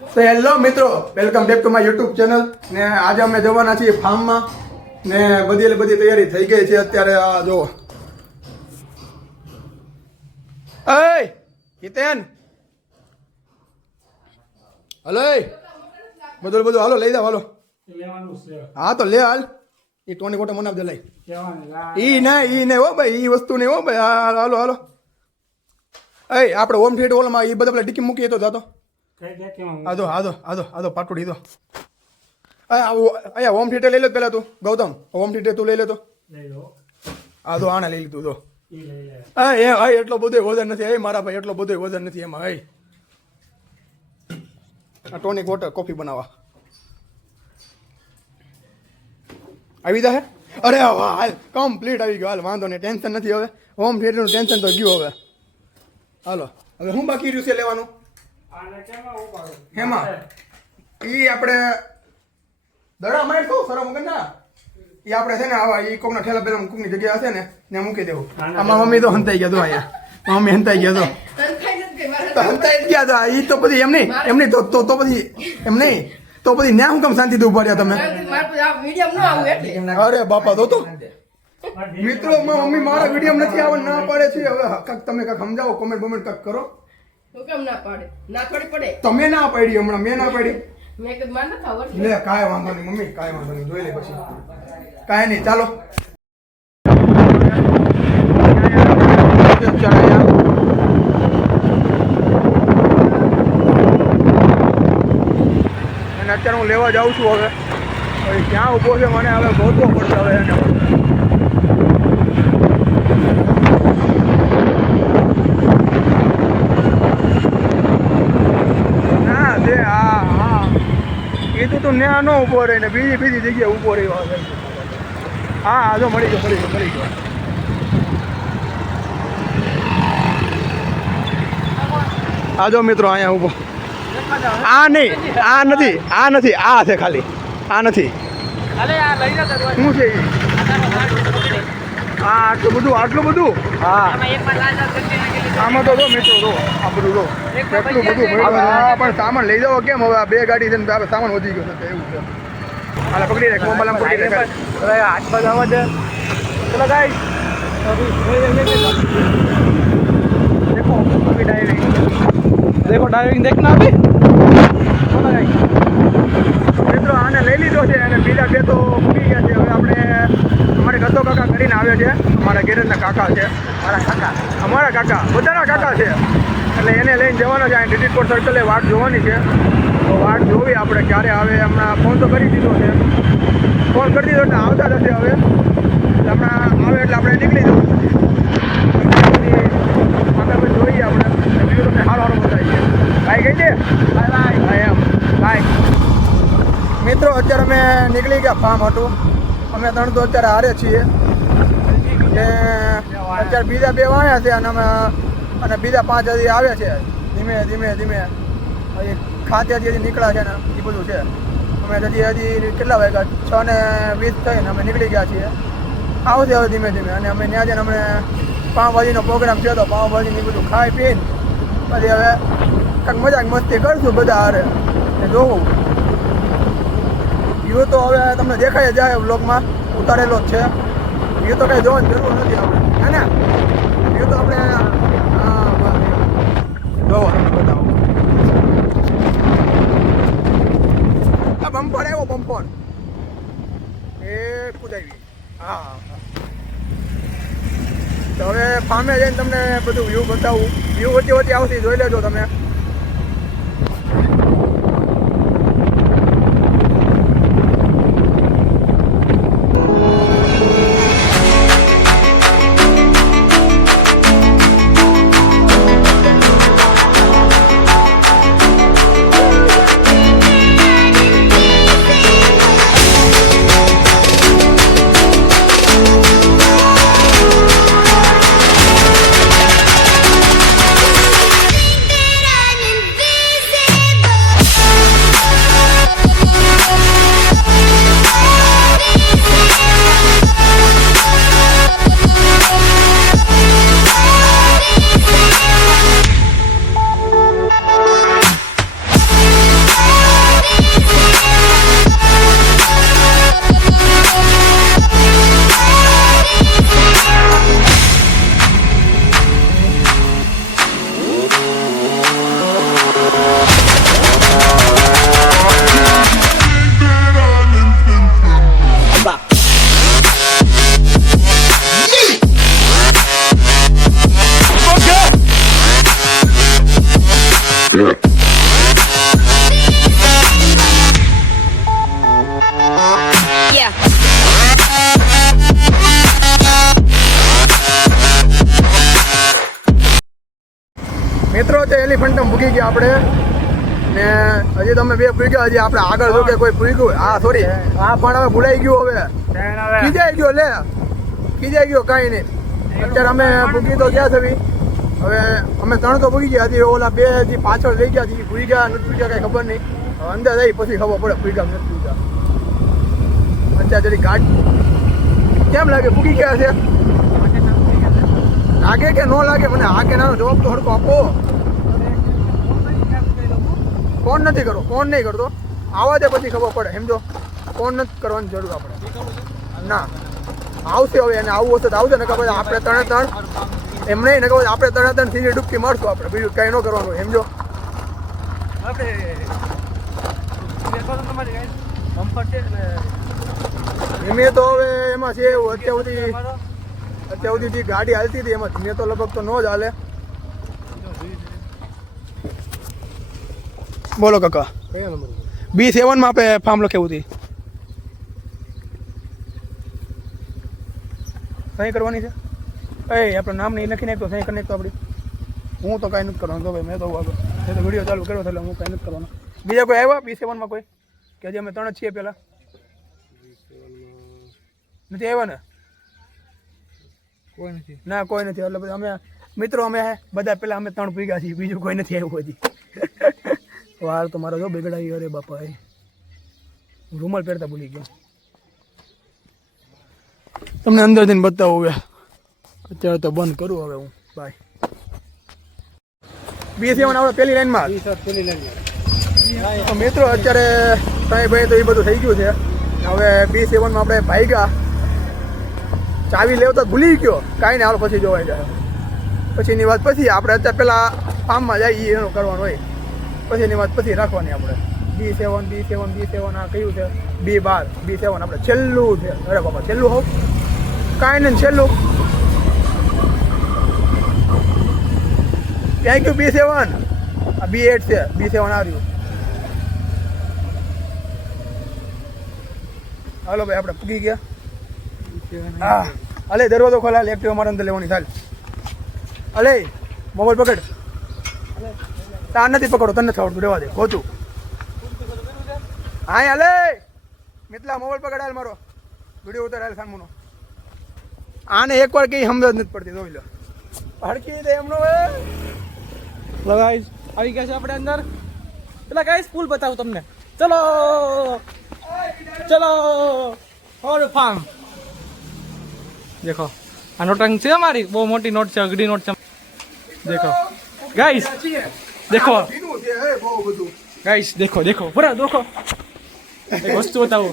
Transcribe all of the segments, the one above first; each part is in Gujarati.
તો હેલો મિત્રો, welcome back to my YouTube channel. ને આજે અમે જવાના છીએ ફાર્મમાં ને બધી તૈયારી થઈ ગઈ છે અત્યારે. આ જો એય હિતેન, હલો બધું હાલો લઈ જાવ, હાલો. હા તો લે હાલ. એ ટોની કોટો મને આપજો લઈ. ઈ નહીં હો ભાઈ, ઈ વસ્તુ નહીં હો ભાઈ. હાલો હાલો. એ આપણે હોમ થિયેટર હોલમાં એ બધા પેલા ડિક્કી મૂકીએ તો જાતો. આદો પાટોડી દો. અહીંયા હોમ થિયેટર લઈ લે પેલા તું. ગૌતમ હોમ થિયેટર તું લઈ લે તો. આદો આને લઈ લીધું તો. એટલો બધો વજન નથી. મારા ભાઈ એટલો બધો વજન નથી એમાં. આ ટોનિક વોટર કોફી બનાવવા આવી જાય. અરે હાલ કમ્પ્લીટ આવી ગયો. હાલ વાંધો નહીં, ટેન્શન નથી હવે. હોમ થિયેટરનું ટેન્શન તો ગયું હવે. હાલો હવે શું બાકી રહ્યું છે લેવાનું? હેમાં એ આપણે દડા મારી તો સરમ વગર ના એ આપણે છે ને આવા એ કોકના ઠેલા પેલા કોકની જગ્યા હશે ને ત્યાં મૂકી દેવું. આમાં મમ્મી તો હંતાઈ ગયા તો. અહીંયા મમ્મી હંતાઈ ગયા તો હંતાઈ ગયા તો. એ તો પછી એમ નહીં તો પછી એમ નહીં તો પછી ન્યા હું કેમ શાંતિથી ઉભા રહ્યા તમે? અરે બાપા તો મિત્રો મમ્મી મારા વિડીયો નથી આવે ના પાડે છે. હવે કાક તમે કાક સમજાવો, કોમેન્ટ બોમેન્ટ કાક કરો. તમે ના પાડી હમણાં, મેં ના પાડી. લે કાંઈ વાંધો નહીં મમ્મી, કાંઈ વાંધો નહીં, જોઈ લે પછી. કાંઈ નહીં, ચાલો. અને અત્યારે હું લેવા જાઉં છું. હવે ક્યાં ઊભો છે મને હવે ગોતવો પડશે હવે એને. તું ન્યા ન ઉભો રહી ને બીજી જગ્યાએ ઉભો રહ્યો. હા જો મળી ગયો. આ જો મિત્રો અહીંયા ઉભો. આ નથી આ છે ખાલી. આ નથી શું છે આટલું બધું. હા આમાં તો જો મિત્રો જો આ બધું જો એટલું બધું પણ સામાન લઈ જાવ કેમ? હવે આ બે ગાડી છે ને સામાન વધી ગયો છે એવું છે. હાલે પકડી રાખ, મોબાઈલ પકડી રાખ. હાથ બાજુ આવવા દે. ચલો ગાઈસ, देखो ड्राइविंग देखना अभी. મિત્રો આને લઈ લીધો છે અને બીજા બે તો મૂકી ગયા છે. હવે આપણે અમારે ગતો કાકા કરીને આવ્યા છે. અમારા ગેરેજના કાકા છે. અમારા કાકા બધાના કાકા છે. એટલે એને લઈને જવાનો છે. અહીં ડીડીકોટ સર્કલે વાટ જોવાની છે. તો વાટ જોવી આપણે ક્યારે આવે. હમણાં ફોન તો કરી દીધો છે. ફોન કરી દીધો એટલે આવતા જશે હવે. હમણાં આવે એટલે આપણે નીકળી જવું. જોઈએ આપણે વ્યૂ તમને સારો બતાવીએ. ભાઈ કઈ દે એમ ભાઈ. મિત્રો અત્યારે અમે નીકળી ગયા ફાર્મ હતું. અમે ત્રણ તો અત્યારે હારે છીએ ને અત્યારે બીજા બે વાયા છે અને બીજા 5 હજી આવે છે. ધીમે હજી ખાતેથી હજી નીકળ્યા છે ને એ બધું છે. અમે હજી કેટલા વાગ્યા 6:20 થઈને અમે નીકળી ગયા છીએ. આવશે હવે ધીમે અને અમે ત્યાં જઈને અમને પાવભાજીનો પ્રોગ્રામ છે. તો પાવભાજી બધું ખાઈ પીને પછી હવે કંઈક મજાક મસ્તી કરશું બધા હારે ને જોવું. વ્યૂ તો હવે તમને દેખાય જાય વ્લોગમાં ઉતારેલો જ છે. વ્યૂ તો કંઈ જોવાની જરૂર નથી આપણે, હે ને? વ્યૂ તો આપણે જોવો તમને બતાવો. આ બમ્પર આવ્યો, બમ્પર એ કુદાવી. હા તો હવે ફાર્મે જઈને તમને બધું વ્યૂ બતાવું. વ્યૂ વચ્ચે આવતી જોઈ લેજો તમે. અને હજી તમે બે પૂગ્યા, હજી આપણે આગળ જો કે કોઈ પૂગ્યું. હા સોરી, હા પણ હવે ભૂલાઈ ગયું. હવે ખીજાઈ ગયો, લે ખીજાઈ ગયો, કાંઈ નહીં. અત્યારે અમે પૂગી તો ગયા છે. હવે અમે 3 તો પૂગી ગયા. હજી ઓલા 2 હજી પાછળ લઈ ગયા. હજી પૂગી ગયા નથી પૂગ્યા કાંઈ ખબર નહીં. અંદર આવી પછી ખબર પડે પૂગ્યા નથી પૂગ્યા. અત્યારે જરી ગાડી કેમ લાગે પૂગી ગયા છે? લાગે કે ન લાગે? મને હા કે નાનો જવાબ તો હડકો આપો. ફોન નથી કરવો, ફોન નહીં કરતો. આવા દે પછી ખબર પડે, સમજો. ફોન નથી કરવાની જરૂર આપણે. ના આવશે હવે, એને આવું હશે તો આવશે ને. ખબર આપણે 3 એમ નહીં ને, ખબર આપણે 3 સીધી ડૂબકી મારશું આપણે. બીજું કંઈ ન કરવાનું, સમજો. ધીમે તો હવે એમાં છે એવું, અત્યાર સુધી જે ગાડી હાલતી હતી એમાં ધીમે તો લગભગ તો ન જ હાલે. બોલો કાકા, B7 માં આપણે ફાર્મ લખેવું હતી. સહી કરવાની છે? એ આપણું નામ નહીં લખી નાખતો, સહી કરી નાખતો આપણી. હું તો કાંઈ નથી કરવાનું. તો ભાઈ મેં તો વિડીયો ચાલુ કર્યો એટલે હું કાંઈ નથી કરવાનું. બીજા કોઈ આવ્યા B7 માં કોઈ? કે હજી અમે 3 જ છીએ પહેલા? નથી આવ્યા ને? કોઈ નથી ના, કોઈ નથી. એટલે પછી અમે મિત્રો અમે બધા પેલા અમે 3 ભેગા છીએ, બીજું કોઈ નથી આવ્યું હજી. વાર તો મારો જો બગડાવી. અરે બાપા, હું રૂમાલ પહેરતા ભૂલી ગયો. તમને અંદર જઈને બતાવું હવે. અત્યારે તો બંધ કરું હવે હું. બાય. B7 આપણે પેલી લાઈનમાં. મિત્રો અત્યારે કઈ ભાઈ તો એ બધું થઈ ગયું છે. હવે B7 માં આપણે ભાગ્યા. ચાવી લેવ તો ભૂલી ગયો. કાંઈ નહીં, હાલ પછી જોવાઈ જાય. પછીની વાત પછી આપણે અત્યારે પેલા ફાર્મમાં જઈએ એનું કરવાનું હોય. પછીની વાત પછી રાખવાની આપણે. B7 આ કયું છે? B12 આપણે છેલ્લું છે. અરે બાપા, છેલ્લું હોવ કાંઈ નહીં, છેલ્લું ક્યાં ગયું? B7 આ B8 છે. B7 આવ્યું. હાલો ભાઈ, આપણે પૂગી ગયા. હા, અલે દરવાજો ખોલ. હાલ એક્ટિવા મારા અંદર લેવાની. ચાલ અલે મોબાઈલ પકડ. તાર નથી પકડો, તને નથી આવડતું, રહેવા દે. ગોતું હા અલે મિતલા મોબાઈલ પકડ. હાલ મારો વિડીયો ઉતાર. હાલ સામુનો. આને એકવાર કઈ સમજ નથી પડતી. જોઈ લો હડકી દે એમનો. ગાઈસ આવી ગયા છે આપણે અંદર. પેલા ગાઈસ પુલ બતાવું તમને. ચલો ચલો ઓર ફાર્મ દેખો. આ નોટંગ છે અમારી, બહુ મોટી નોટ છે, અઘડી નોટ છે. દેખો ગાઈસ, દેખો ગાઈસ, દેખો દેખો પૂરા દેખો. એક વસ્તુ બતાવો,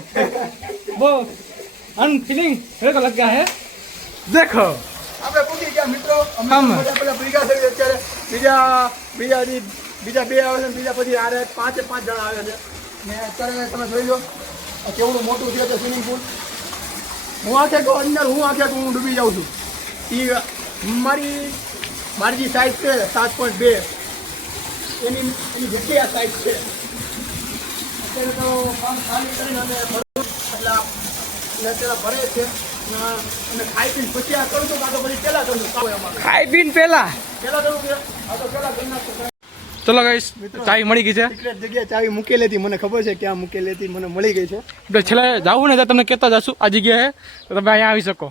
બહુ અનફીલિંગ मेरे को लग गया है. देखो આપણે પૂછી ગયા મિત્રો. અમે પેલા ભેગા થઈ અત્યારે બીજા 2 આવે છે. બીજા પછી આરે 5 જણા આવે છે. ને અત્યારે તમે જોઈ લો કેવડું મોટું છે તે સ્વિમિંગ પુલ. હું આખે અંદર હું ડૂબી જાઉં છું. એ મારી જે સાઈઝ છે 7.2 એની જેટલી આ સાઈઝ છે. અત્યારે તો કામ ખાલી કરીને અમે એટલે ભરે છે. અને ખાઈ પીને પછી આ કરું છું. કાં તો પછી પહેલાં કરું છું. ખાઈ પીને પહેલા કરું છે. આ તો પહેલાં કરી નાખું. ચલો ગાઈસ, ચાવી મળી ગઈ છે. સિક્રેટ જગ્યાએ ચાવી મૂકેલી હતી, મને ખબર છે ક્યાં મૂકેલી હતી, મને મળી ગઈ છે. એટલે છેલ્લે જાવું ને તમને કહેતા જશું આ જગ્યાએ, તો તમે અહીંયા આવી શકો.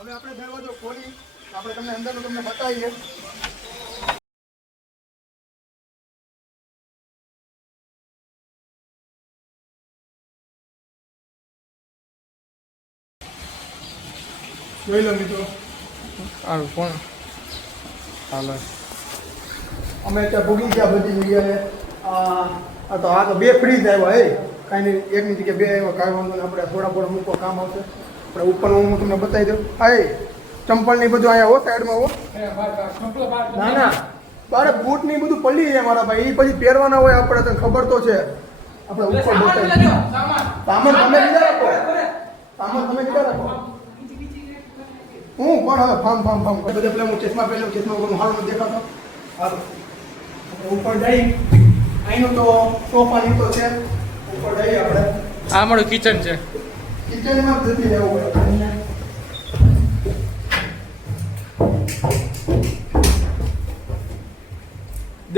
હવે આપણે દરવાજો ખોલી આપણે તમને અંદરનું તમને બતાવીએ. જોઈ લો મિત્રો. સારું કોણ હાલો. અમે ત્યાં ભૂગી ગયા બધી જગ્યાએ. આ તો 2 ફ્રીજ આવ્યા. કાંઈ નહીં, એકની જગ્યાએ 2 આવ્યા. કાંઈ વાંધો નહીં, આપણે થોડા મૂકવા કામ આવશે. આપણે ઉપરનું હું તમને બતાવી દઉં. હા ચંપલ ની બધું અહીંયા હો સાઈડમાં હો. ના ના, બારે બૂટ ની બધું પડી જાય મારા ભાઈ. એ પછી પહેરવાના હોય આપણે, તને ખબર તો છે. આપણે ઉપર બતાવી સામાન તમે લીધા રાખો. સામાન તમે લીધા રાખો. હું પણ હવે ફામ બધે પેલા હું ચશ્મા પહેલું, ચશ્મા વગર હું હારું દેખાતો. હાલો ઉપર જઈ. અહીંનું તો સોફા તો છે. ઉપર જઈએ આપણે. આ અમારું કિચન છે. કિચનમાં જ જતી રહેવું પડે.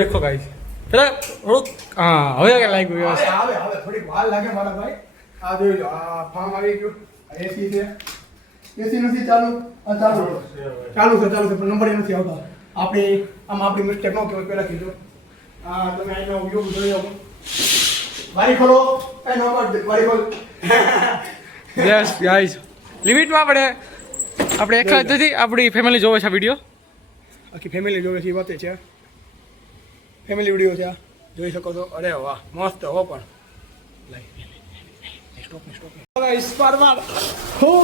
દેખો ગાઈસ, પેલા થોડુંક હા હવે લાગ્યું વ્યવસ્થિત. આવે થોડીક વાર લાગે મારા ભાઈ. આ જોઈ લો, આ ફાર્મ આવી ગયું. એસી છે. એસી નથી ચાલુ. આ ચાલુ છે પણ નંબર નથી આવતા. આપણી મિસ્ટેક ન કહેવાય, પહેલા કીધું. આ તમે આનો ઉપયોગ જોઈ લો. વારી ખોલો. એ નો કર વારી ખોલ. યસ ગાઈસ, લિમિટમાં આપણે એકલા જ નથી, આપણી ફેમિલી જોવે છે આ વિડીયો. આખી ફેમિલી જોવે છે એ વાતે છે. ફેમિલી વિડીયો છે આ. જોઈ શકો છો. અરે વાહ, મસ્ત હો. પણ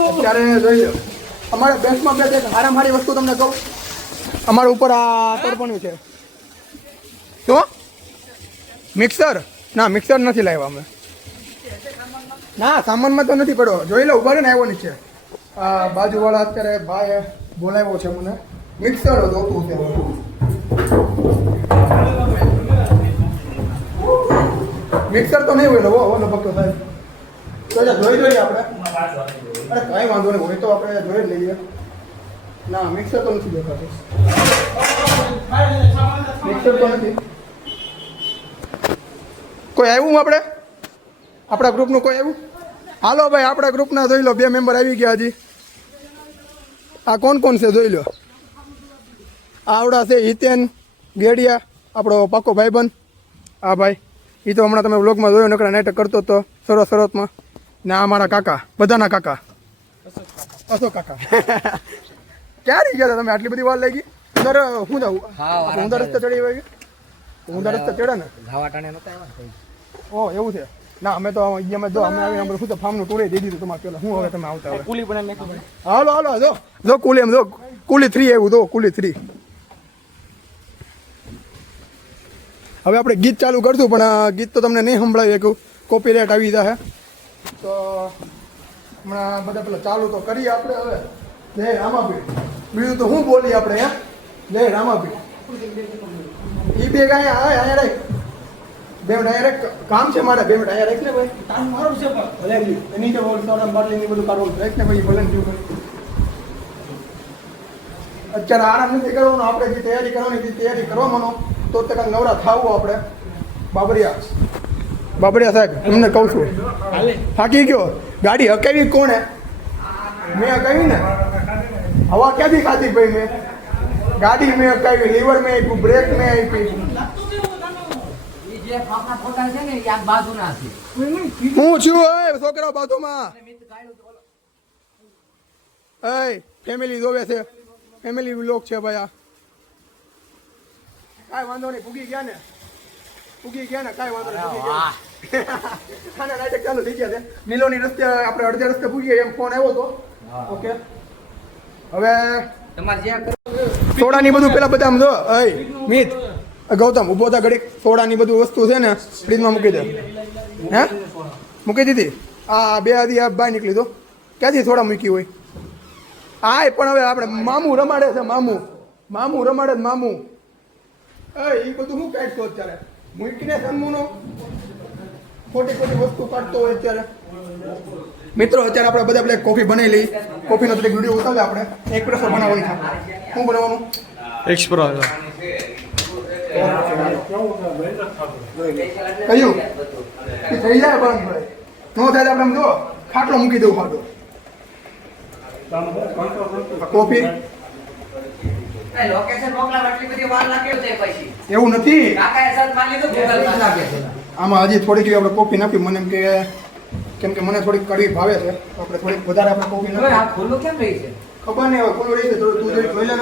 અત્યારે જોઈ લો, અમારે બેંકમાં બે હારામાં હારી વસ્તુ તમને કહું. અમારા ઉપર આ તડપણું છે. તો મિક્સર ના, મિક્સર નથી લાવ્યા અમે. ના, સામાનમાં તો નથી પડ્યો. જોઈ લો, ઉભા ને આવ્યો નીચે. આ બાજુવાળા અત્યારે ભાઈ બોલાવ્યો છે મને. મિક્સર જોતું છે. મિક્સર તો નહીં હોય. ઓલો ભક્તો સાહેબ તો જોઈ જોઈએ આપણે. અરે કાંઈ વાંધો નહીં હોય તો આપણે જોઈ જ લઈએ. ના, મિક્સર તો નથી દેખાતું. મિક્સર તો નથી. કોઈ આવ્યું આપણા ગ્રુપનું કોઈ આવ્યું? હાલો ભાઈ, આપણા ગ્રુપના જોઈ લો 2 મેમ્બર આવી ગયા હજી. આ કોણ છે જોઈ લો. આવડા છે હિતેન ગેડિયા, આપણો પાકો ભાઈબંધ. હા ભાઈ, એ તો હમણાં તમે વ્લોગમાં જોયો, નકરા નાટક કરતો હતો શરૂઆતમાં. ને આ મારા કાકા, બધાના કાકા, અશોક કાકા. ક્યાં રહી ગયા હતા તમે? આટલી બધી વાર લાગી? અંદર શું જવું? ઊંધા રસ્તે ચડી આવી? ઊંધા રસ્તે ચડ્યા ને? ઓ એવું છે. ના, અમે તો અમે આવીને શું તો ફાર્મનું ટૂરે દઈ દીધું તમારે પેલા. શું હવે તમે આવતા હોય કુલી બનાવી નાખી. હાલો જો કુલી એમ જો કુલી 3 આવ્યું. જો કુલી 3. હવે આપણે ગીત ચાલુ કરશું, પણ ગીત તો તમને નહીં સંભળાવી શકું. કોપીરાઇટ આવી જશે. તો હમણાં બધા પેલા ચાલુ તો કરીએ આપણે. હવે જય રામાપીર. બીજું તો શું બોલીએ આપણે? જય રામાપીર. એ બે ગાય અહીંયા રાખ. 2 મિનિટ અહીંયા રાખ. કામ છે મારે. 2 મિનિટ અહીંયા રાખ ને ભાઈ. કામ મારું છે પણ ભલે એની તો બાટલી બધું કાઢવું રાખ ને ભાઈ. ભલે અત્યારે આરામ નથી કરવાનો. આપણે જે તૈયારી કરવાની તે તૈયારી કરવા માંડો તો કંઈક નવરા થાવું આપણે. બાબરિયા સાહેબ, એમને કહું છું. થાકી ગયો. ગાડી હકાવી કોણે? મેં હકાવી ને. હવા ક્યાંથી ખાધી ભાઈ? મેં ગાડી મેં હકાવી, લીવર મેં આપ્યું, બ્રેક મેં આપી. હું છું છોકરા બાજુમાં. ફેમિલી જોવે છે. ફેમિલી વ્લોગ છે ભાઈ. આ કાંઈ વાંધો નહીં. પૂગી ગયા ને કાંઈ વાંધો નહીં. ખાના નાટક ચાલુ થઈ ગયા છે. મિલોની રસ્તે આપણે અડધે રસ્તે પૂગીએ એમ ફોન આવ્યો હતો. ઓકે, હવે સોડાની બધું પેલા બધા આમ જો. મિત ગૌતમ ઉભો થા ઘડીક. સોડાની બધું વસ્તુ છે ને ફ્રીજમાં મૂકી દે. હે મૂકી દીધી? આ 2 આધી આ બહાર નીકળી દો. ક્યાંથી સોડા મૂકી હોય? હા, પણ હવે આપણે મામું રમાડે છે. મામું રમાડે છે. મામું એ બધું શું કાઢતો અત્યારે? મૂકીને સન્મુનો ખોટી વસ્તુ કાઢતો હોય અત્યારે. મિત્રો, અત્યારે આપણે બધા પેલા કોફી બનાવી લઈ. કોફીનો થોડીક વિડીયો ઉતારે આપણે. એક્સપ્રેસો બનાવવાની છે. શું બનાવવાનું? એક્સપ્રેસો. કયું થઈ જાય બંધ ભાઈ. નો થાય આપણે જો ખાટલો મૂકી દઉં. ખાટો કોફી એવું નથી. આમાં હજી થોડીક આપણે કોફી નાખી. મને એમ કે કેમ કે મને થોડીક કડવી ભાવે છે. આપણે થોડીક વધારે આપણે કોફી નાખી. ખુલ્લું કેમ રહી છે? ખબર નહીં હવે ખુલ્લું રહી છે. તું જોઈ લે.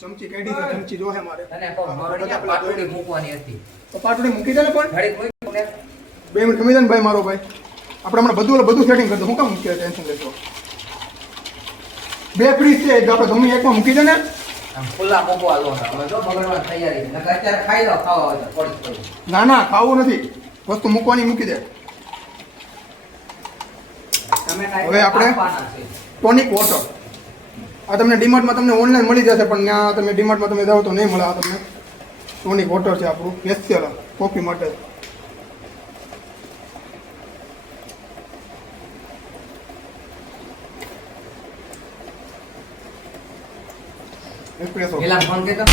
ચમચી કાઢી છે. ચમચી જોહે મારે. પાટોડી મૂકવાની હતી. તો પાટોડી મૂકી દે ને. પણ ઘડીક મૂકી 2 મિનિટ ખમી દે ને ભાઈ મારો ભાઈ. આપણે હમણાં બધું સેટિંગ કરતો. હું કામ મૂકી ટેન્શન લેતો? 2 ફ્રીજ છે. આપણે ગમે એકમાં મૂકી દે ને. ખુલ્લા મૂકવા લો. હવે જો બગડવાની તૈયારી છે. અત્યારે ખાઈ લો. ખાવા હોય થોડી. ના ખાવું નથી. વસ્તુ મૂકવાની મૂકી દે. હવે આપણે ટોનિક વોટર. આ તમને ડીમાર્ટમાં તમને ઓનલાઈન મળી જશે, પણ ત્યાં તમે ડીમાર્ટમાં તમે જાઓ તો નહીં મળે. આ તમને ટોનિક વોટર છે આપણું સ્પેશિયલ કોફી માટે. એક્સપ્રેસો પેલા ફોન કે તો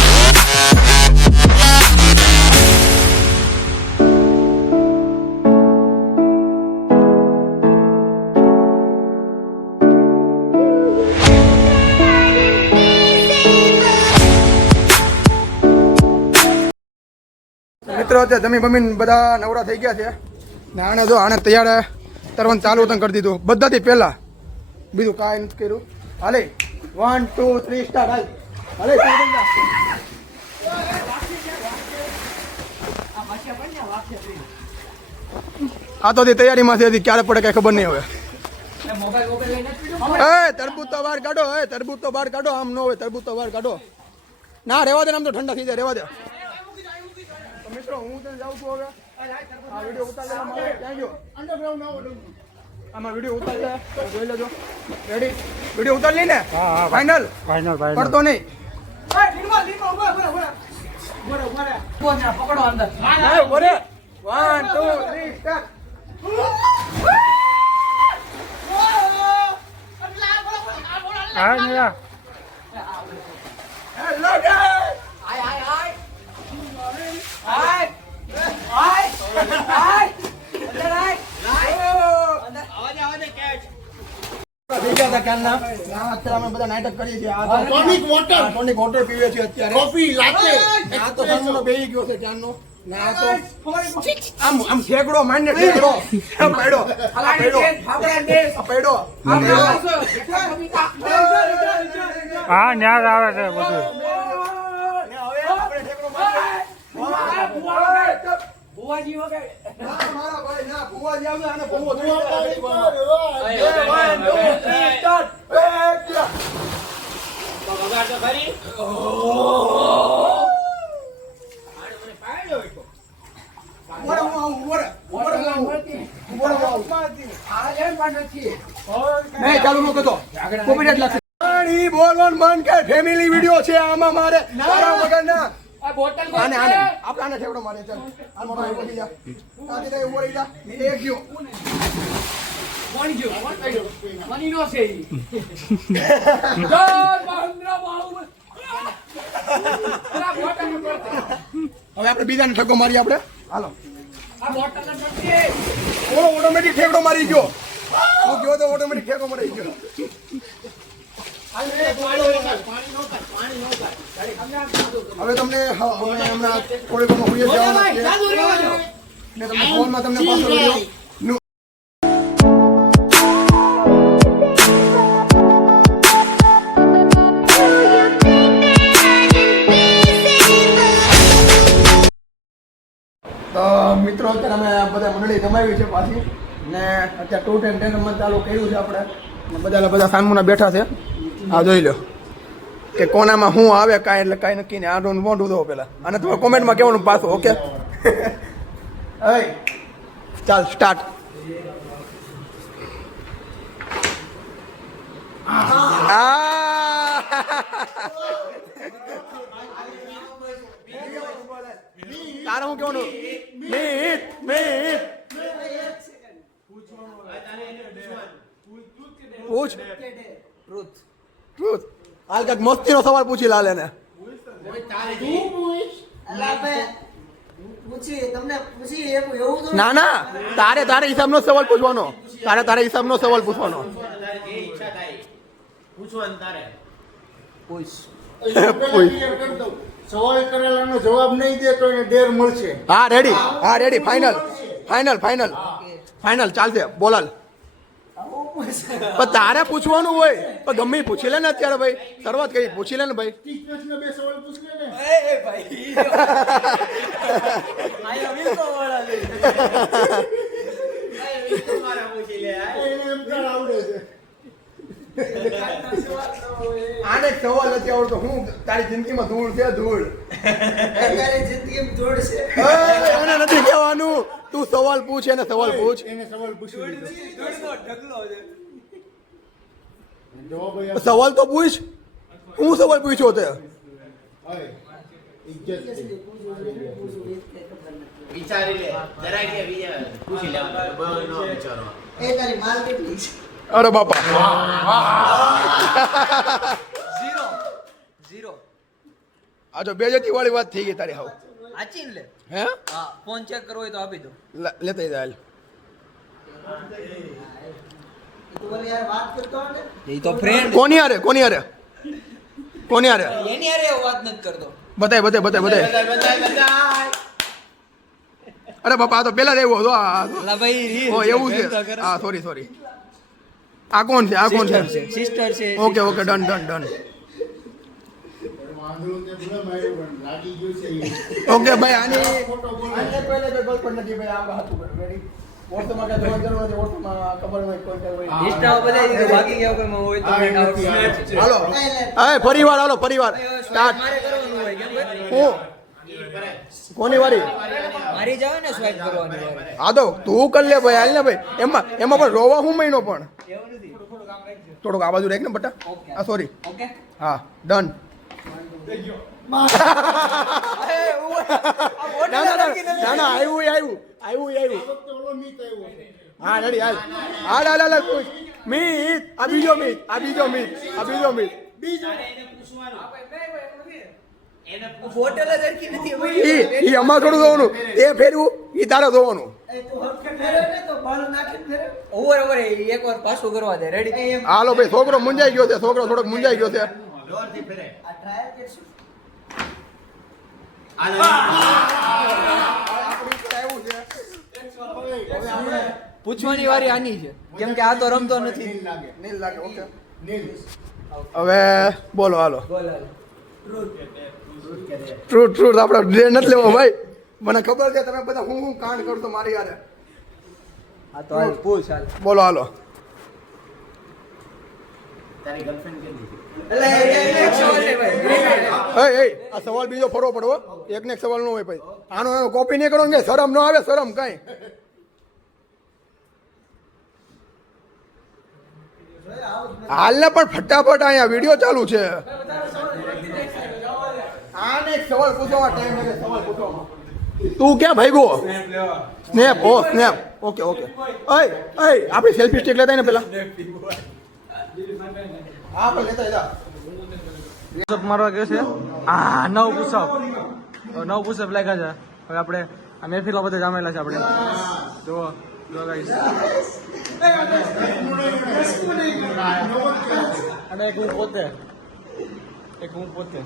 મિત્રો અત્યારે જમી બમીને બધા નવરા થઈ ગયા છે ને આને જો આને તૈયાર તરવાનું ચાલુ તને કરી દીધું બધાથી પહેલા બીજું કાંઈ નથી કર્યું હાલે 1 2 3 સ્ટાર્ટ હાલ હાલે આ તો તૈયારીમાં છે ક્યારે પડે કઈ ખબર નહીં હવે એ તરબૂચ તો બહાર કાઢો તરબૂચ તો બહાર કાઢો આમ ન હોય તરબૂચ તો બહાર કાઢો ના રહેવા દે આમ તો ઠંડા થઈ જાય રહેવા દે તો મિત્રો હું તને જાઉં છું હવે આ વિડીયો ઉતારવા માટે ક્યાં ગયો અંડરગ્રાઉન્ડ આમાં વિડીયો ઉતારશે જોઈ લેજો રેડી વિડીયો ઉતાર લઈ ને ફાઇનલ પડતો નહીં પકડો અંદર 1 2 3 સ્ટાર્ટ હેલો ગાઈસ બધા નાટક કરીએ છીએ ટોનિક વોટર પીવે છે અત્યારે કોફી લાતે આ તો સામનો બેહી ગયો છે ક્યાંનો ના તો આમ ઠેકડો માંડને ઠેકડો પડ્યો પડ્યો હા ન્યાજ આવે છે બધું હવે આપણે ઠેકડો માંડને ભુવાજી વગર મારા ભાઈ ના ભુવાજી આવશે અને ભુવો ચાલુ નો કરતો કોપીરાઈટ લાગશે પાણી બોલવાનું બંધ કર ફેમિલી વિડિયો છે આમાં મારે તારા વગર ના આને આપણે આને ઠેકડો મારે ચાલ આ મોટો ઉભો થઈ જા આથી કઈ ઉભો રહી જા એક ગયો મની નો છે ઈ જય મહેન્દ્ર બાહુબલી હવે આપણે બીજાને ઠગો મારી આપણે હાલો આ બોટલ નથી ઓટોમેટિક ઠેકડો મારી ગયો હું ગયો તો ઓટોમેટિક ઠેકડો મારી ગયો હવે તમને હમણાં થોડી વાર હોઈએ જવાના છે ને તમને ફોનમાં તમને પાછો વિડિયો તો મિત્રો અત્યારે અમે બધા મંડળી જમાવી છે પાછી ને અત્યારે 2 10 રમત ચાલુ કર્યું છે આપણે ને બધા સામુના બેઠા છે આ જોઈ લો કે કોનામાં શું આવે કાંઈ એટલે કાંઈ નક્કી નહીં આડું મોઢું દો પેલા અને તમે કોમેન્ટમાં કહેવાનું પાછું ઓકે ચાલ સ્ટાર્ટ તારે હું કહેવાનું મીટ મીટ પૂછ ટ્રુથ હાલ કાંઈક મસ્તીનો સવાલ પૂછી લાલ એને ના ના તારે હિસાબનો સવાલ પૂછવાનો તારે હિસાબનો સવાલ પૂછવાનો સવાલ કરેલાનો જવાબ નહીં દે તો એને ડેર મળશે. હા રેડી ફાઇનલ ચાલશે બોલાલ પણ તારે પૂછવાનું હોય પણ ગમે પૂછી લે ને અત્યારે ભાઈ શરૂઆત કરી પૂછી લે ને ભાઈ 30 પ્રશ્ન બે સવાલ પૂછ લે ને. એને એમ કાળ આવડે છે. આને સવાલ નથી આવડતો હું તારી જિંદગીમાં ધૂળ છે ધૂળ એને નથી કહેવાનું તું સવાલ પૂછ એને સવાલ પૂછ એને સવાલ પૂછી લીધો. જવાબ અહીંયા સવાલ તો પૂછ હું સવાલ પૂછ્યો તે હોય. ઇજ્જત છે. વિચારી લે જરા કે બીજા પૂછી લેવાનું બહુ નો વિચારો અરે બાપા આ જો બેજતી વાળી વાત થઈ ગઈ તારી હાવ આચીન લે હે હા ફોન ચેક કરવો હોય તો આપી દો લેતા જાય એ તો ફ્રેન્ડ કોની હારે એની હારે વાત નથી કરતો બતાય અરે બાપા આ તો પેલા જ આવ્યો હતો લા ભાઈ ઓ એવું છે હા સોરી આ કોણ છે સિસ્ટર છે ઓકે ડન ઓકે ભાઈ આની પહેલે ગર્લફ્રેન્ડ નથી ભાઈ આ વાત રેડી ઓર્થમાં કે જોવા જરૂર નથી ઓર્થમાં ખબર હોય કોઈ ઇન્સ્ટા બધા ઈ ભાગી ગયા કોઈ હોય તો હાલો પરિવાર સ્ટાર્ટ મારે કરવાનું હોય કેમ ભાઈ હું કોની વારી મારી જાવ ને સ્વાઈપ કરવાની હોય હા તો તું કર લે ભાઈ હાલ ને ભાઈ એમાં પણ રોવા હું મહિનો પણ એવું નથી થોડુંક આ બાજુ રાખ ને બટા આ સોરી ઓકે હા ડન ના આવ્યું હા રેડી હાલ મીત આ બીજો મીત હોટેલ જ અડકી નથી ઈ અમાર થોડું જોવાનું એ ફેરવું ઈ તારે જોવાનું ઓવર એકવાર પાછું કરવા દે રેડી હાલો ભાઈ છોકરો મુંજાઈ ગયો છે થોડોક મુંજાઈ ગયો છે જોરથી ફેરે પૂછવાની વારી આની છે કેમ કે આ તો રમતો નથી નીલ લાગે ઓકે હવે બોલો હાલો ટ્રુથ આપણે ડે નથી લેવો ભાઈ મને ખબર છે તમે બધા હું કાંડ કરતો મારી યારે આ તો હાલ પૂછ હાલ બોલો હાલો તારી ગર્લફ્રેન્ડ કેટલી છે એટલે એક સવાલ છે ભાઈ આ સવાલ બીજો ફરવો પડવો એક ને એક સવાલ ન હોય ભાઈ આનો કોપી નહીં કરો ને શરમ ન આવે શરમ કઈ હાલ ને પણ ફટાફટ અહીંયા વિડીયો ચાલુ છે આને એક સવાલ પૂછવા ટાઈમ લાગે સવાલ પૂછવામાં તું ક્યાં ભાગ્યો સ્નેપ ઓકે આપણી સેલ્ફી સ્ટિક લેતા ને પેલા હા પણ લેતા પુશઅપ મારવા ગયો છે 9 પુશઅપ લાગ્યા છે હવે આપણે આ મહેફિલમાં બધા જામેલા છે આપણે જો ગાઈસ અને એક હું પોતે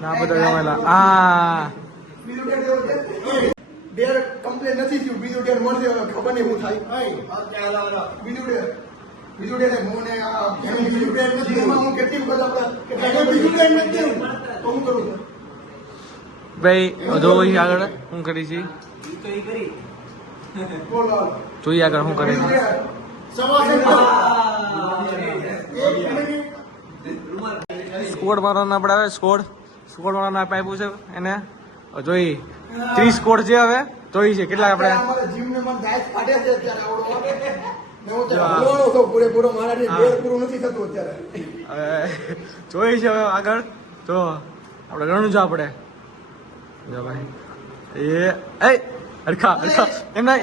ના બધા જામેલા ડેર કમ્પ્લેન નથી થયું બીજું ડેર મળશે ખબર નહીં શું થાય બીજું ડેર મને બીજું ડેર નથી એમાં હું કેટલી બધા બીજું ડેર નથી તો હું કરું ભાઈ જો આગળ હું કરી છે બોલો જોઈએ આગળ શું કરે છે સ્કોડ મારવાના આપણે આવે સ્કોડ મારવાના આપણે આપ્યું છે એને જોઈ 30 સ્કોડ છે હવે જોઈ છે કેટલા આપણે જીમને મન ગાય ફાટે છે અત્યારે પૂરેપૂરો મારાથી ડેર પૂરું નથી થતું અત્યારે હવે જોઈ છે હવે આગળ તો આપણે ગણું છે આપણે જો ભાઈ એ અડખા એમના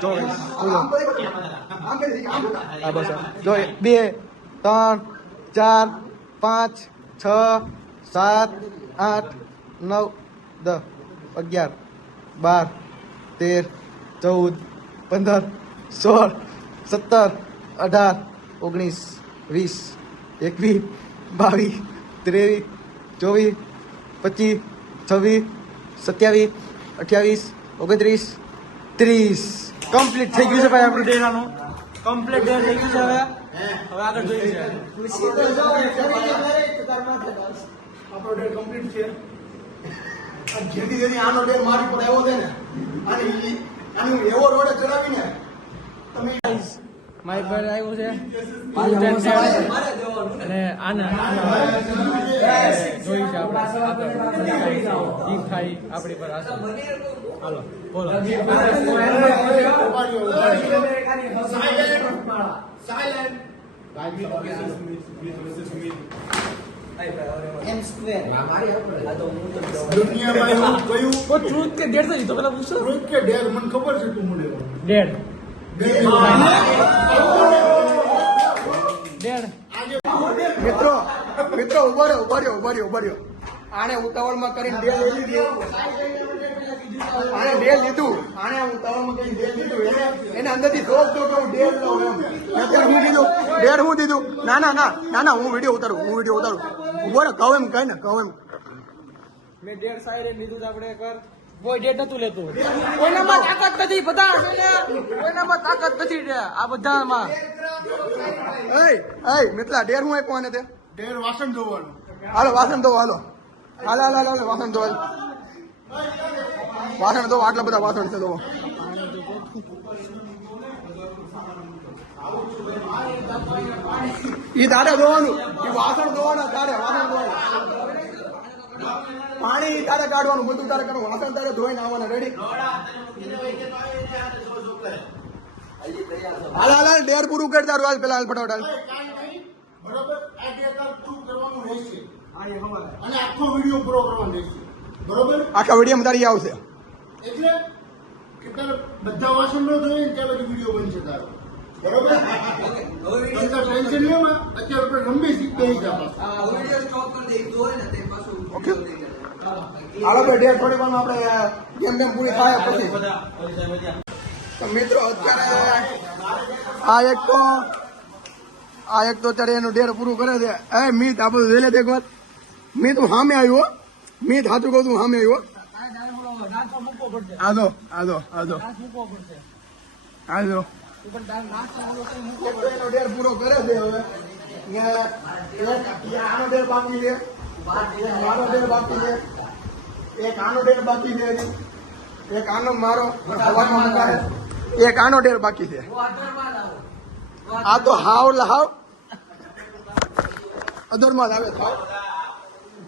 જો હા બસ જો 2 3 4 5 6 7 8 9 10 11 12 13 14 15 16 17 18 19 20 21 22 23 24 25 26 27 28 29 30 કમ્પ્લીટ થઈ ગયું છે ભાઈ આપણું ડેરાનું કમ્પ્લીટ ડે થઈ ગયું છે હવે આગળ જોઈએ છે આપણો ડેર કમ્પ્લીટ છે જેથી આનો ડેર મારી પર આવ્યો છે ને આનું એવો રોડે ચડાવીને તમે મારી પર આવ્યું છે અને આના જોઈ છે આપણે જીત થાય આપણી પર આશા હાલો બોલો દુનિયામાં એવું કયું ટ્રુથ કે ડેડ થઈ તો પેલા પૂછો ટ્રુથ કે ડેર મને ખબર છે તું મને ડેડ ડેર ડેડ મિત્રો મિત્રો ઉભો રહ્યો આને ઉતાવળમાં કરીને ડેલ લઈ લીધી આને ડેલ લીધું આને ઉતાવળમાં કરીને ડેલ લીધું એને અંદરથી જોબ તો કે હું ડેલ લઉં એમ અત્યારે હું કીધું ડેલ હું દીધું ના હું વિડીયો ઉતારું ઉભો રહે કહું એમ કઈ ને કહું એમ મેં 1.5 સાયરે લીધું તો આપણે કર કોઈ ડેટ નતું લેતું કોઈનામાં તાકાત નથી બધા કોઈનામાં તાકાત નથી આ બધામાં એ મિત્લા ડેર હું આપ્યો આને તે ઢેર વાસણ ધોવાનું. હાલો વાસણ ધોવો હાલો વાસણ ધોવો આટલા બધા વાસણ છે ધોવો ઈ તારે ધોવાનું ઈ વાસણ ધોવાના તારે વાસણ ધોવાના પાણી ઈ તારે કાઢવાનું બધું તારે કરવાનું વાસણ તારે ધોઈને આવવાના રેડી હાલ ડેર પૂરું કરી તારું હાલ પેલા હાલ ફટાફટ હાલ બરોબર આ ઢેર તાર તું કરવાનું રહેશે અને આખો વિડીયો પૂરો કરવાનો રહેશે. બરોબર આખા વિડીયોમાં તારી આવશે એટલે કે તારે બધા વાસણ ન ધોઈએ ને ત્યાં પછી વિડીયો બનશે તારો. બરોબર ટેન્શન લેવા અત્યારે આપણે લંબી શીખતા ઓકે હાલો ભાઈ ડેર થોડી વારમાં આપણે જેમ પૂરી થાય પછી તો મિત્રો અત્યારે આ એક તો અત્યારે એનું ડેર પૂરું કરે છે એ મીત આ બધું જોઈ લે એક વાર મીત હું સામે આવ્યો મીત સાચું કહું છું સામે આવ્યો આજો એનો ડેર પૂરો કરે છે હવે આનો ડેર બાકી છે મારો ડેર બાકી છે એક આનો ડેર બાકી છે એક આનો મારો એક આનો ડેર બાકી છે આ તો હાવ અધરમાં જ આવે થાવ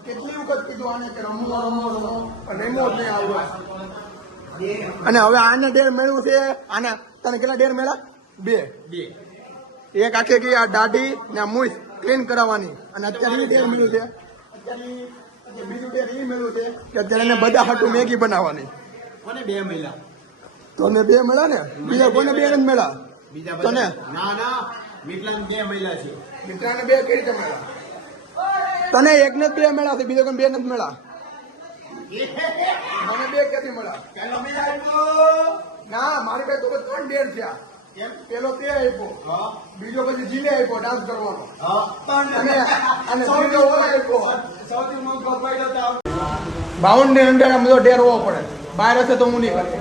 કેટલી વખત કીધું આને કે રમવો પણ રમવો જ નહીં આવડો અને હવે આને ડેર મેળવું છે આને તને કેટલા ડેર મેળા 2 એક આખે કે આ દાઢી ને આ મૂછ ક્લીન કરાવવાની અને અત્યારે એ ડેર મેળવું છે અત્યારે બીજું ડેર એ મેળવું છે કે અત્યારે એને બધા હાટું મેગી બનાવવાની કોને 2 મહિલા તને 2 મળ્યા ને બીજા કોઈને 2 નથી મળ્યા બીજા તને ના મીટલાને 2 મહિલા છે મિત્રાને 2 કઈ રીતે મળ્યા તને એક ને 2 મળ્યા છે બીજા કોઈ 2 નથી મળ્યા મને 2 ક્યાંથી મળ્યા ના મારી પાસે તો 3 ડેર થયા પેલો તે આપ્યો બીજો પછી જીલે આપ્યો ડાન્સ કરવાનો અને ત્રીજો ઓલો આપ્યો સૌથી મોટો ફાયદો તો 52 ની અંદર આમ બધો ડેર હોવો પડે બહાર હશે તો હું નહીં કરું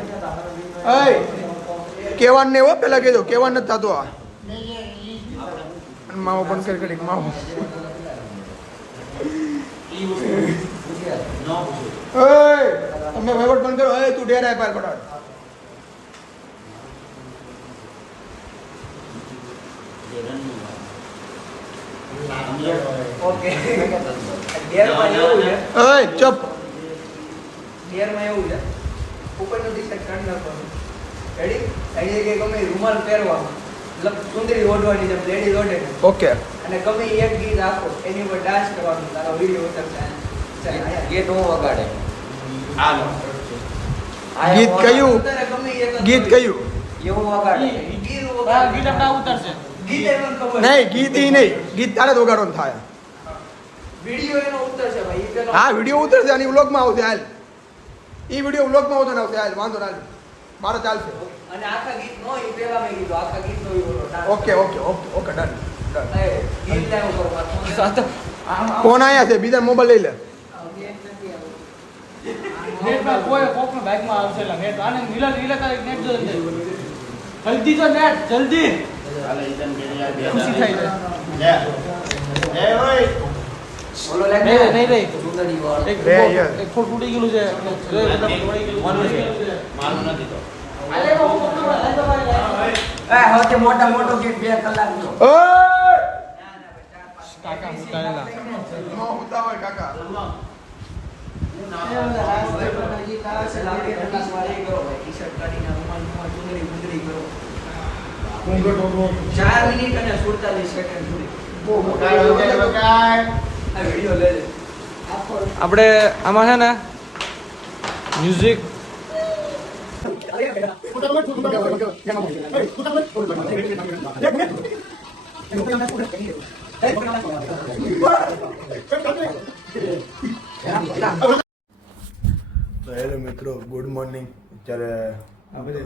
કેવાન નહીં હો પેલા કીધું કેવાન નથી થતું આ માવો પણ કરી કરી માવો તમે વહીવટ બંધ કરો તું ડેર આપ્યા ફટાફટ ઓકે ડેરમાં એવું છે ચપ ડેરમાં એવું છે ઉપરનું ટી-શર્ટ કાઢી નાખવાનું રેડી અહીં કે ગમે રૂમાલ પહેરવાનો મતલબ સુંદરી ઓઢવાની જેમ લેડી ઓઢે ને ઓકે અને ગમે એક ગીત આપો એની ઉપર ડાન્સ કરવાનું તારો વિડીયો ઉતરશે ગીત હું વગાડે હાલો ગીત કયું ગીત કયું એવું વગાડે ગીત વગાડે ઉતરશે ગીત એનો ખબર નહીં ગીત ઈ નહીં ગીત તારે જ વગાડવાનું થાય વિડીયો એનો ઉતરશે ભાઈ ઈ પેલો હા વિડીયો ઉતરશે અને વ્લોગમાં આવશે હાલ ઈ વિડીયો વ્લોગમાં આવશે હાલ વાંધો ના મારો ચાલશે અને આખા ગીત નો ઈ પેલા મેં કીધું આખા ગીત નો ઈ બોલો ઓકે ડન ગીત લાવ્યો કરો ફોન આયા છે બીજા મોબાઈલ લઈ લે નેટમાં કોઈ કોકનો બાઇકમાં આવશે એટલે નેટ આને નીલા તારીખ નેટ જોઈએ જલ્દી તો નેટ જલ્દી હાલે ઈદન કે યાર ખુશી થઈ જાય એ ઓય બોલો લે નહીં રે સુંદરી વાળો એક રે યાર. એક ફૂટ તૂટી ગયેલું છે માનું છે માનું નથી તો હવે મોટા મોટો ગીત 2 કલાકનો ઓય કાકા મુકાયેલા નો ઉતાવળ કાકા ચાર મિનિટ અને 47 સેકન્ડ સુધી બકાય આ વિડીયો લે લે આપણે આમાં છે ને મ્યુઝિક તો હેલો મિત્રો, ગુડ મોર્નિંગ. અત્યારે આ બધા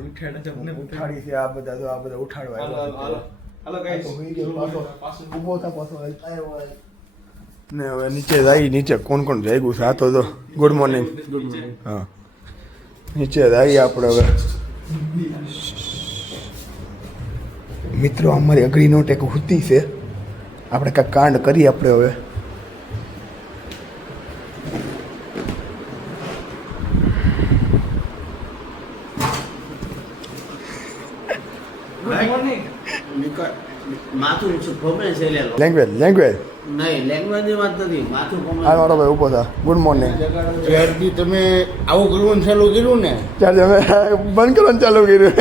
ઉઠાડી છે, આ બધા ઉઠાડવા હાલો ગાઈસ ઊભો થા પાછો ને હવે નીચે જાય. નીચે કોણ કોણ જાગ્યું છે? આ તો ગુડ મોર્નિંગ. હા, નીચે જાય આપણે હવે. મિત્રો, અમારી અઘરી નોટ એક હુતી છે. આપણે કાંઈક કાંડ કરીએ આપણે હવે. માથું ગમે છે લે લો. લેંગ્વેજ નહીં, લેંગ્વેજ ની વાત નથી, માથું ગમે. હા મારો ભાઈ ઊભો થા. Good morning. જ્યારથી તમે આવું કરવાનું ચાલુ કર્યું ને, ત્યારે અમે બંધ કરવાનું ચાલુ કર્યું.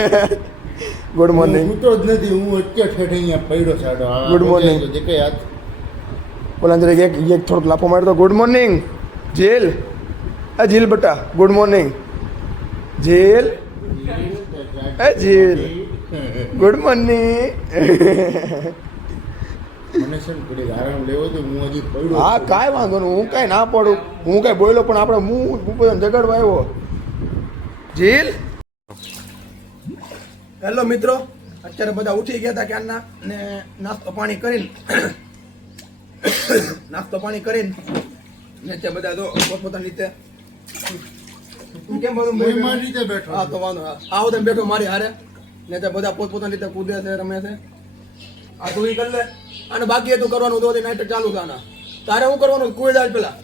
Good morning. હું તો જ નથી, હું અત્યારે ઠેઠ અહીંયા પડ્યો છે. Good morning. દેખાય હાથ. બોલા અંદર એક થોડોક લાફો માર્યો તો ગુડ મોર્નિંગ જેલ. આ જેલ બટા, ગુડ મોર્નિંગ જેલ. એ જેલ, ગુડ મોર્નિંગ. મને છે ને થોડીક આરામ લેવો તો હું હજી પડ્યો હા, છું. કાંઈ વાંધો નહીં. હું કાંઈ ના પડું, હું કાંઈ બોલ્યો પણ આપણે હું બધાને જગાડવા આવ્યો. જેલ. હેલો મિત્રો, અત્યારે બધા ઉઠી ગયા હતા ક્યારના ને નાસ્તો પાણી કરીને ને ત્યાં બધા તો પોતપોતાની રીતે તું કેમ બધું હું મારી રીતે બેઠો હા તો વાંધો હા. આવો તમે બેઠો મારી હારે ને ત્યાં બધા પોતપોતાની રીતે કૂદે છે, રમે છે. આ તું ઈ કરી લે અને બાકી એ તું કરવાનું તો નાઇટ ચાલુ છે આના. તારે શું કરવાનું? કુઈ જાય પેલા.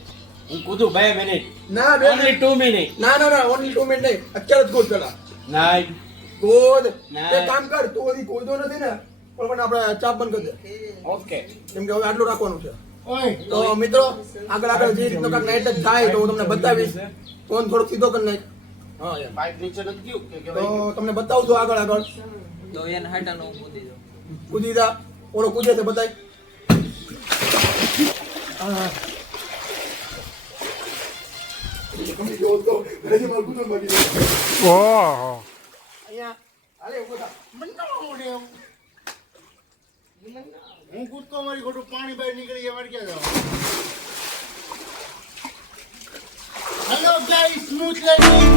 હું કૂદું 2 મિનિટ. ના Only 2 મિનિટ. ના ઓનલી 2 મિનિટ નહીં, અત્યારે જ કૂદ પેલા. નહીં. કૂદ. ના. એક કામ કર, તું હજી કૂદતો નથી ને પણ આપણે ચાપ બંધ કરી દે. ઓકે. કેમ કે હવે આટલું રાખવાનું છે. ઓય તો મિત્રો, આગળ જે રીતનો કાંઈક નાઇટ જ થાય તો હું તમને બતાવીશ. ફોન થોડોક સીધો કરી નાખ. હા યાર, પાઇપ નીચે નથી ગયું કે તો તમને બતાવું છું આગળ તો એને હાટાનો કૂદી દો. કૂદી જા. ઓલો કૂદે છે બતાય. અહીંયા હાલે ઉભો થા. મને કામ આવડે એમ? હું કૂદકો મારી ખોટું પાણી બહાર નીકળી જાય, મારે ક્યાં જવાનું? Hello guys, smooth landing.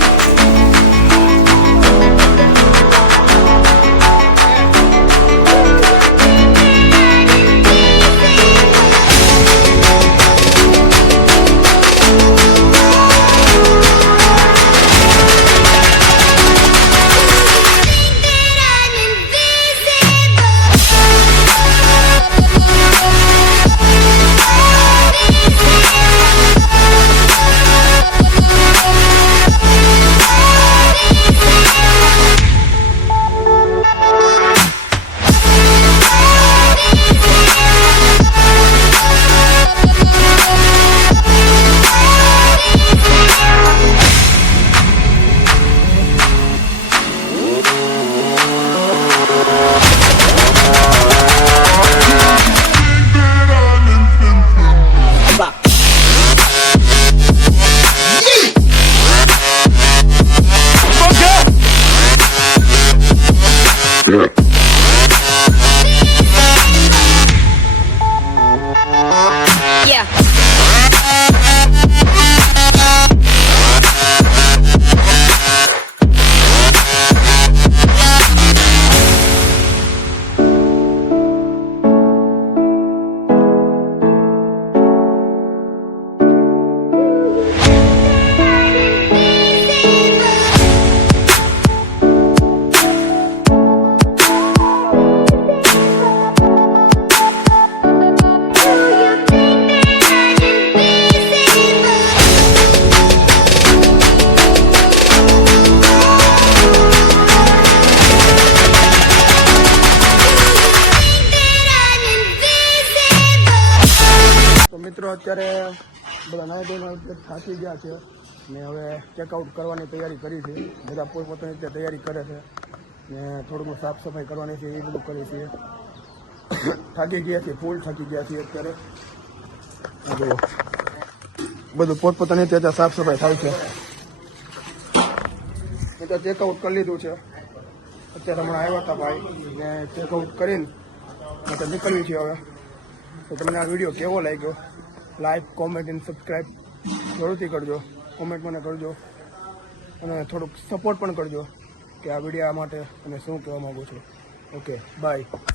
મિત્રો અત્યારે બધા નાના ધોઈને થાકી ગયા છે ને હવે ચેકઆઉટ કરવાની તૈયારી કરી છે. બધા પોતપોતાની રીતે તૈયારી કરે છે ને થોડુંક સાફ સફાઈ કરવાની છે, એ બધું કરીએ છીએ. થાકી ગયા છીએ, ફૂલ થાકી ગયા છીએ અત્યારે. આ જુઓ, બધું પોતપોતાની રીતે સાફ સફાઈ થાય છે. એટલે ચેકઆઉટ કરી લીધું છે. અત્યારે હમણાં આવ્યા હતા ભાઈ ને ચેકઆઉટ કરીને નીકળવી છે હવે. તો તમને આ વિડીયો કેવો લાગ્યો લાઈક કોમેન્ટ અને સબસ્ક્રાઈબ જરૂરથી કરજો, કોમેન્ટ મને કરજો અને થોડુંક સપોર્ટ પણ કરજો કે આ વિડીયો માટે તમે શું કહેવા માગો છો. Okay bye.